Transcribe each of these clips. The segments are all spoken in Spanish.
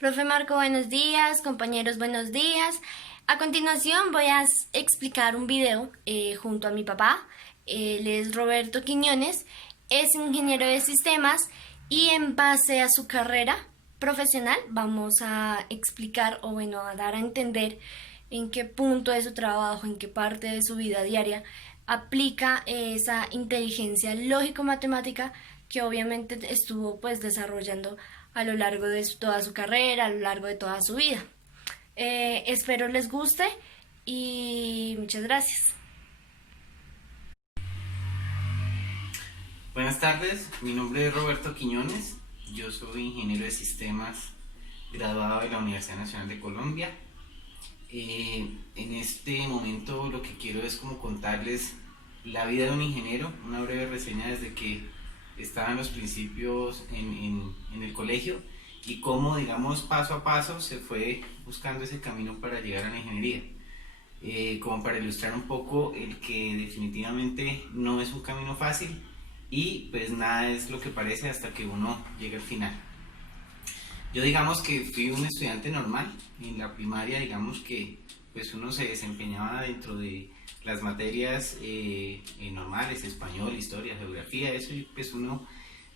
Profe Marco, buenos días, compañeros, buenos días. A continuación voy a explicar un video junto a mi papá. Él es Roberto Quiñones, es ingeniero de sistemas y en base a su carrera profesional vamos a explicar o bueno, a dar a entender en qué punto de su trabajo, en qué parte de su vida diaria aplica esa inteligencia lógico-matemática que obviamente estuvo pues desarrollando a lo largo de toda su carrera, a lo largo de toda su vida. Espero les guste y muchas gracias. Buenas tardes, mi nombre es Roberto Quiñones, yo soy ingeniero de sistemas graduado de la Universidad Nacional de Colombia. En este momento lo que quiero es como contarles la vida de un ingeniero, una breve reseña desde que estaba en los principios en el colegio y cómo, digamos, paso a paso se fue buscando ese camino para llegar a la ingeniería. Como para ilustrar un poco el que definitivamente no es un camino fácil y pues nada es lo que parece hasta que uno llega al final. Yo digamos que fui un estudiante normal, en la primaria digamos que pues uno se desempeñaba dentro de las materias normales, español, historia, geografía, eso y pues uno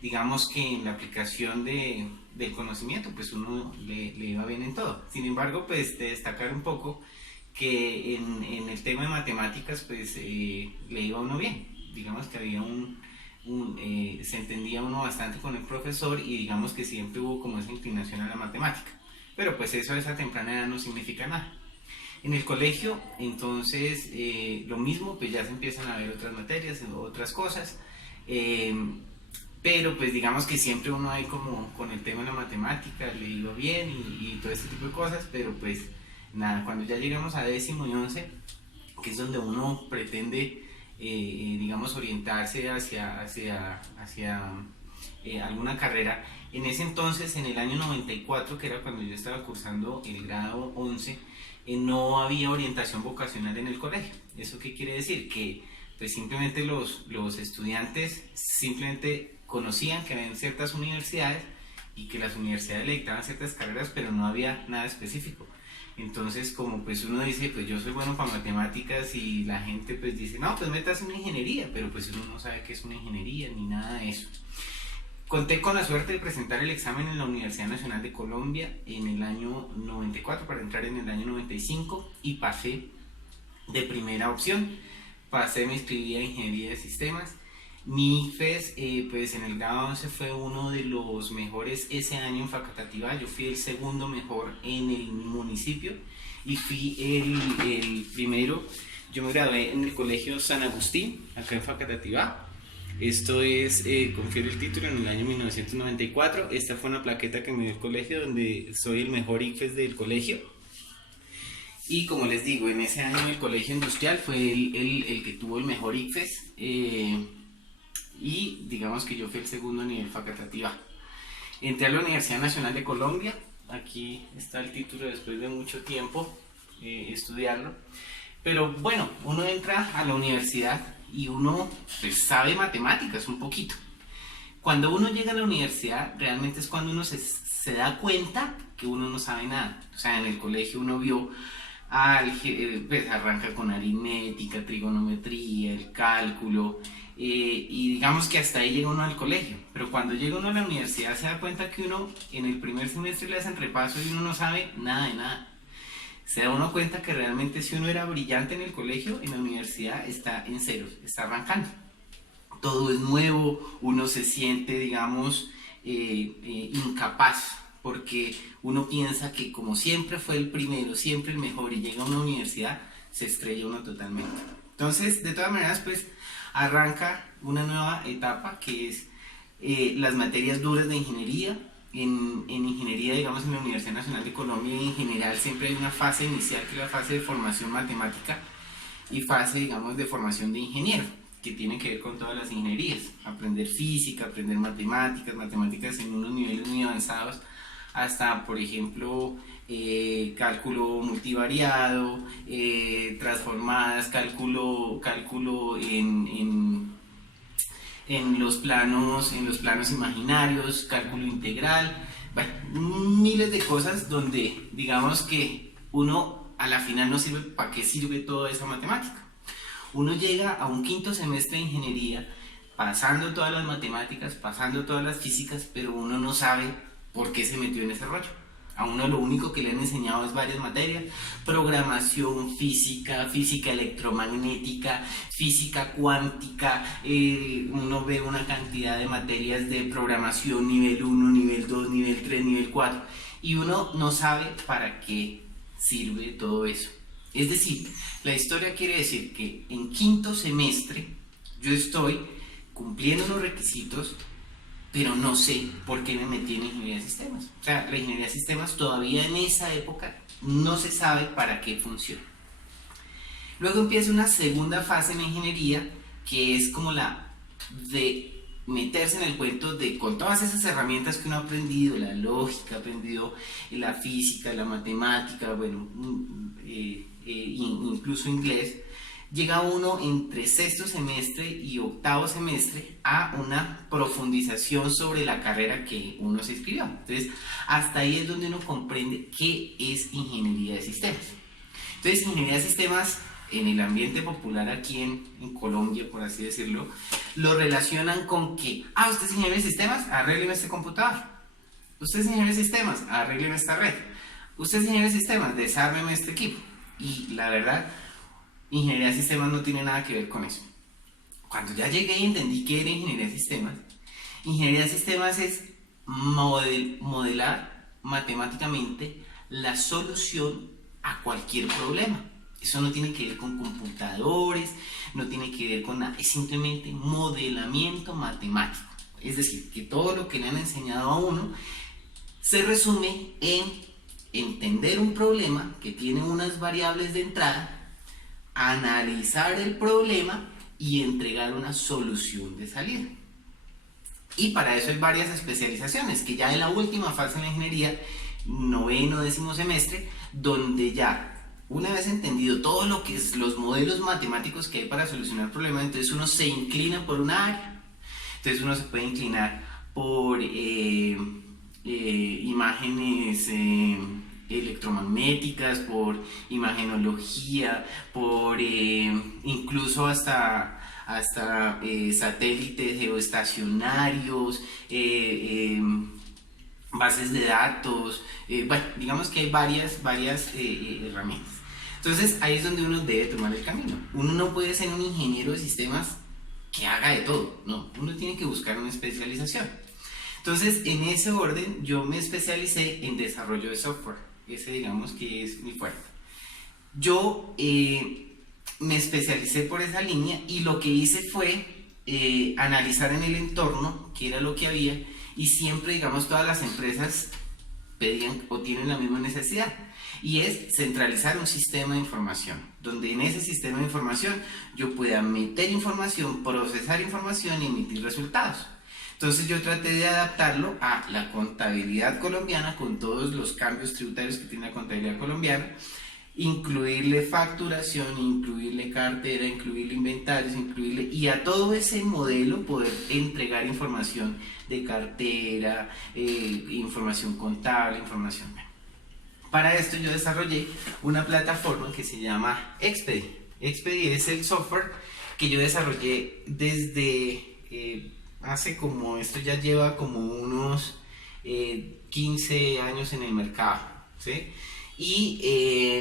digamos que en la aplicación del conocimiento pues uno le iba bien en todo. Sin embargo pues de destacar un poco que en el tema de matemáticas pues le iba a uno bien, digamos que había se entendía uno bastante con el profesor y digamos que siempre hubo como esa inclinación a la matemática, pero pues eso a esa temprana edad no significa nada. En el colegio entonces lo mismo, pues ya se empiezan a ver otras materias, otras cosas, pero pues digamos que siempre uno ahí como con el tema de la matemática le iba bien y todo este tipo de cosas, pero pues nada, cuando ya llegamos a décimo y 11, que es donde uno pretende digamos orientarse hacia alguna carrera. En ese entonces, en el año 94, que era cuando yo estaba cursando el grado 11, no había orientación vocacional en el colegio. ¿Eso qué quiere decir? Que pues simplemente los estudiantes simplemente conocían que había ciertas universidades y que las universidades le dictaban ciertas carreras, pero no había nada específico. Entonces, como pues uno dice, pues yo soy bueno para matemáticas y la gente pues dice, no, pues métase en una ingeniería, pero pues uno no sabe qué es una ingeniería ni nada de eso. Conté con la suerte de presentar el examen en la Universidad Nacional de Colombia en el año 94 para entrar en el año 95 y pasé de primera opción. Pasé, me inscribí a Ingeniería de Sistemas. Mi ICFES, pues en el grado 11 fue uno de los mejores ese año en Facatativá. Yo fui el segundo mejor en el municipio y fui el primero. Yo me gradué en el colegio San Agustín, acá en Facatativá. Esto es, confiero el título en el año 1994. Esta fue una plaqueta que me dio el colegio donde soy el mejor ICFES del colegio. Y como les digo, en ese año el colegio industrial fue el que tuvo el mejor ICFES. Y digamos que yo fui el segundo a nivel facultativa. Entré a la Universidad Nacional de Colombia, aquí está el título después de mucho tiempo estudiarlo, pero bueno, uno entra a la universidad y uno pues, sabe matemáticas un poquito. Cuando uno llega a la universidad realmente es cuando uno se da cuenta que uno no sabe nada. O sea, en el colegio uno vio pues arranca con aritmética, trigonometría, el cálculo, y digamos que hasta ahí llega uno al colegio, pero cuando llega uno a la universidad se da cuenta que uno en el primer semestre le hacen repaso y uno no sabe nada de nada. Se da uno cuenta que realmente si uno era brillante en el colegio, en la universidad está en ceros, está arrancando. Todo es nuevo, uno se siente, digamos, incapaz, porque uno piensa que como siempre fue el primero, siempre el mejor y llega a una universidad, se estrella uno totalmente. Entonces, de todas maneras, pues arranca una nueva etapa que es las materias duras de ingeniería. En ingeniería, digamos, en la Universidad Nacional de Colombia en general siempre hay una fase inicial que es la fase de formación matemática y fase, digamos, de formación de ingeniero, que tiene que ver con todas las ingenierías, aprender física, aprender matemáticas en unos niveles muy avanzados, hasta, por ejemplo, cálculo multivariado, transformadas, cálculo en los planos imaginarios, cálculo integral. bueno, miles de cosas donde digamos que uno a la final no sirve. ¿Para qué sirve toda esa matemática? Uno llega a un quinto semestre de ingeniería pasando todas las matemáticas, pasando todas las físicas, pero uno no sabe por qué se metió en ese rollo. A uno lo único que le han enseñado es varias materias: programación, física, física electromagnética, física cuántica. Uno ve una cantidad de materias de programación nivel 1, nivel 2, nivel 3, nivel 4, y uno no sabe para qué sirve todo eso. Es decir, la historia quiere decir que en quinto semestre yo estoy cumpliendo los requisitos, pero no sé por qué me metí en ingeniería de sistemas. O sea, la ingeniería de sistemas todavía en esa época no se sabe para qué funciona. Luego empieza una segunda fase en la ingeniería, que es como la de meterse en el cuento de, con todas esas herramientas que uno ha aprendido, la lógica, ha aprendido la física, la matemática, bueno, incluso inglés. Llega uno entre sexto semestre y octavo semestre a una profundización sobre la carrera que uno se inscribió. Entonces, hasta ahí es donde uno comprende qué es ingeniería de sistemas. Entonces, ingeniería de sistemas, en el ambiente popular aquí en Colombia, por así decirlo, lo relacionan con que, usted es ingeniero de sistemas, arrégleme este computador. Usted es ingeniero de sistemas, arrégleme esta red. Usted es ingeniero de sistemas, desármeme este equipo. Y la verdad, ingeniería de sistemas no tiene nada que ver con eso. Cuando ya llegué y entendí que era ingeniería de sistemas es modelar matemáticamente la solución a cualquier problema. Eso no tiene que ver con computadores, no tiene que ver con nada, es simplemente modelamiento matemático. Es decir, que todo lo que le han enseñado a uno se resume en entender un problema que tiene unas variables de entrada, analizar el problema y entregar una solución de salida. Y para eso hay varias especializaciones, que ya en la última fase de la ingeniería, noveno, décimo semestre, donde ya una vez entendido todo lo que es los modelos matemáticos que hay para solucionar problemas, entonces uno se inclina por una área. Entonces uno se puede inclinar por imágenes electromagnéticas, por imagenología, por incluso hasta satélites geoestacionarios, bases de datos. Bueno, digamos que hay varias herramientas. Entonces ahí es donde uno debe tomar el camino. Uno no puede ser un ingeniero de sistemas que haga de todo, no, uno tiene que buscar una especialización. Entonces, en ese orden, yo me especialicé en desarrollo de software. Ese, digamos, que es mi fuerte. Yo me especialicé por esa línea, y lo que hice fue analizar en el entorno qué era lo que había, y siempre, digamos, todas las empresas pedían o tienen la misma necesidad, y es centralizar un sistema de información, donde en ese sistema de información yo pueda meter información, procesar información y emitir resultados. Entonces yo traté de adaptarlo a la contabilidad colombiana, con todos los cambios tributarios que tiene la contabilidad colombiana, incluirle facturación, incluirle cartera, incluirle inventarios, y a todo ese modelo poder entregar información de cartera, información contable, información. Para esto yo desarrollé una plataforma que se llama Expedi. Expedi es el software que yo desarrollé desde hace como, esto ya lleva como unos 15 años en el mercado, ¿sí? Y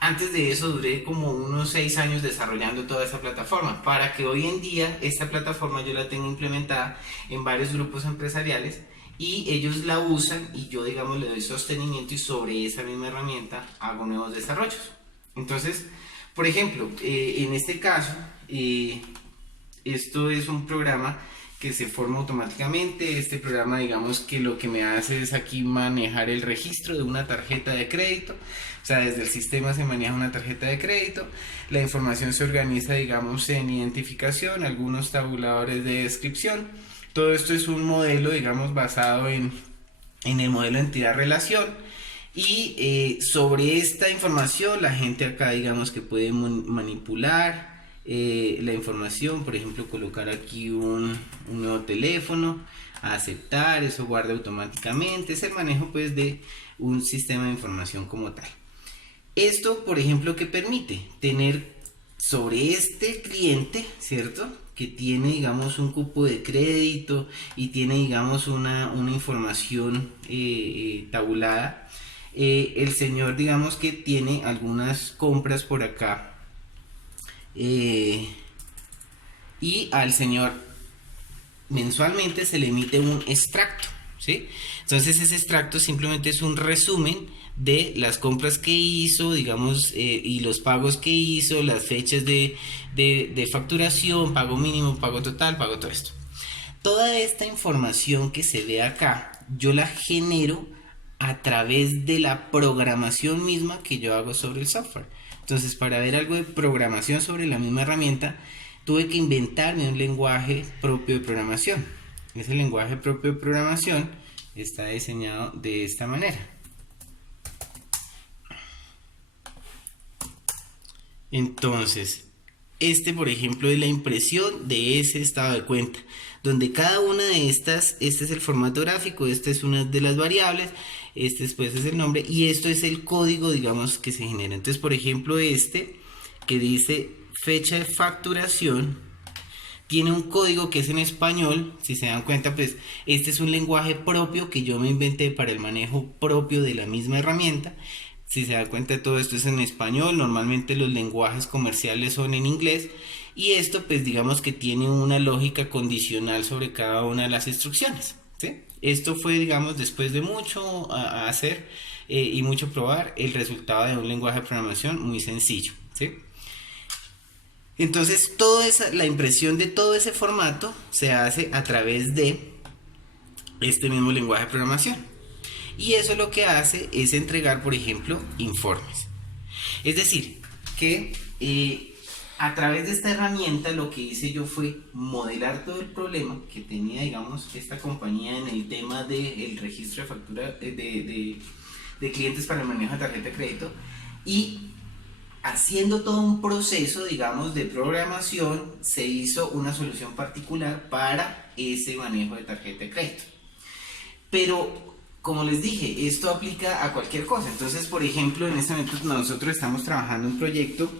antes de eso duré como unos 6 años desarrollando toda esa plataforma, para que hoy en día esta plataforma yo la tenga implementada en varios grupos empresariales, y ellos la usan y yo, digamos, le doy sostenimiento, y sobre esa misma herramienta hago nuevos desarrollos. Entonces, por ejemplo, en este caso, esto es un programa que se forma automáticamente. Este programa, digamos, que lo que me hace es aquí manejar el registro de una tarjeta de crédito. O sea, desde el sistema se maneja una tarjeta de crédito, la información se organiza, digamos, en identificación, algunos tabuladores de descripción. Todo esto es un modelo, digamos, basado en el modelo entidad-relación, y sobre esta información la gente acá, digamos, que puede manipular, la información, por ejemplo colocar aquí un nuevo teléfono, aceptar, eso guarda automáticamente, es el manejo pues de un sistema de información como tal. Esto, por ejemplo, ¿qué permite? Tener sobre este cliente, ¿cierto? Que tiene, digamos, un cupo de crédito y tiene, digamos, una información tabulada. El señor, digamos, que tiene algunas compras por acá. Y al señor mensualmente se le emite un extracto, ¿sí? Entonces ese extracto simplemente es un resumen de las compras que hizo, digamos, y los pagos que hizo, las fechas de facturación, pago mínimo, pago total, pago todo esto. Toda esta información que se ve acá, yo la genero a través de la programación misma que yo hago sobre el software. Entonces, para ver algo de programación sobre la misma herramienta, tuve que inventarme un lenguaje propio de programación. Ese lenguaje propio de programación está diseñado de esta manera. Entonces, por ejemplo, es la impresión de ese estado de cuenta, donde cada una de estas, este es el formato gráfico, esta es una de las variables, este después es el nombre y esto es el código, digamos, que se genera. Entonces, por ejemplo, que dice fecha de facturación, tiene un código que es en español. Si se dan cuenta, pues este es un lenguaje propio que yo me inventé para el manejo propio de la misma herramienta. Si se dan cuenta, todo esto es en español. Normalmente los lenguajes comerciales son en inglés. Y esto, pues digamos que tiene una lógica condicional sobre cada una de las instrucciones, ¿sí? Esto fue, digamos, después de mucho hacer y mucho probar, el resultado de un lenguaje de programación muy sencillo, ¿sí? Entonces, la impresión de todo ese formato se hace a través de este mismo lenguaje de programación. Y eso lo que hace es entregar, por ejemplo, informes. Es decir, que a través de esta herramienta lo que hice yo fue modelar todo el problema que tenía, digamos, esta compañía en el tema del registro de factura de clientes para el manejo de tarjeta de crédito, y haciendo todo un proceso, digamos, de programación, se hizo una solución particular para ese manejo de tarjeta de crédito. Pero, como les dije, esto aplica a cualquier cosa. Entonces, por ejemplo, en este momento nosotros estamos trabajando en un proyecto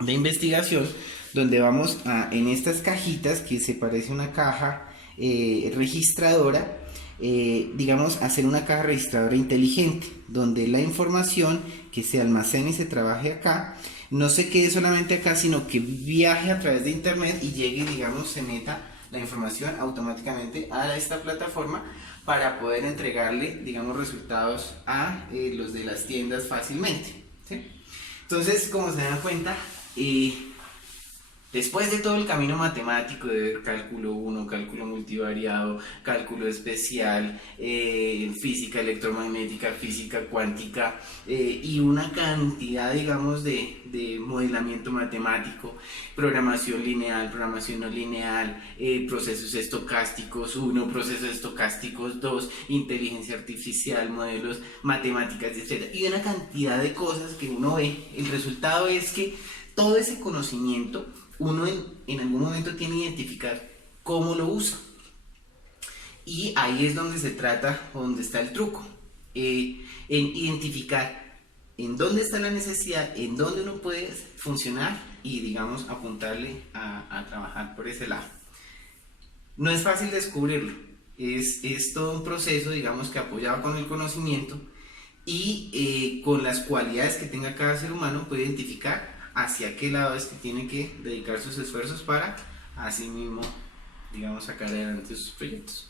de investigación donde vamos en estas cajitas, que se parece a una caja registradora, digamos, hacer una caja registradora inteligente, donde la información que se almacene y se trabaje acá, no se quede solamente acá, sino que viaje a través de internet y llegue, digamos, se meta la información automáticamente a esta plataforma para poder entregarle, digamos, resultados a los de las tiendas fácilmente, ¿sí? Entonces, como se dan cuenta, después de todo el camino matemático de ver cálculo 1, cálculo multivariado, cálculo especial, física electromagnética, física cuántica, y una cantidad, digamos, de modelamiento matemático, programación lineal, programación no lineal, procesos estocásticos 1, procesos estocásticos 2, inteligencia artificial, modelos, matemáticas, etc. Y una cantidad de cosas que uno ve, el resultado es que todo ese conocimiento uno en algún momento tiene que identificar cómo lo usa. Y ahí es donde se trata, donde está el truco, en identificar en dónde está la necesidad, en dónde uno puede funcionar y, digamos, apuntarle a trabajar por ese lado. No es fácil descubrirlo, es todo un proceso, digamos, que apoyado con el conocimiento y con las cualidades que tenga cada ser humano puede identificar hacia qué lado es que tiene que dedicar sus esfuerzos para así mismo, digamos, sacar adelante sus proyectos.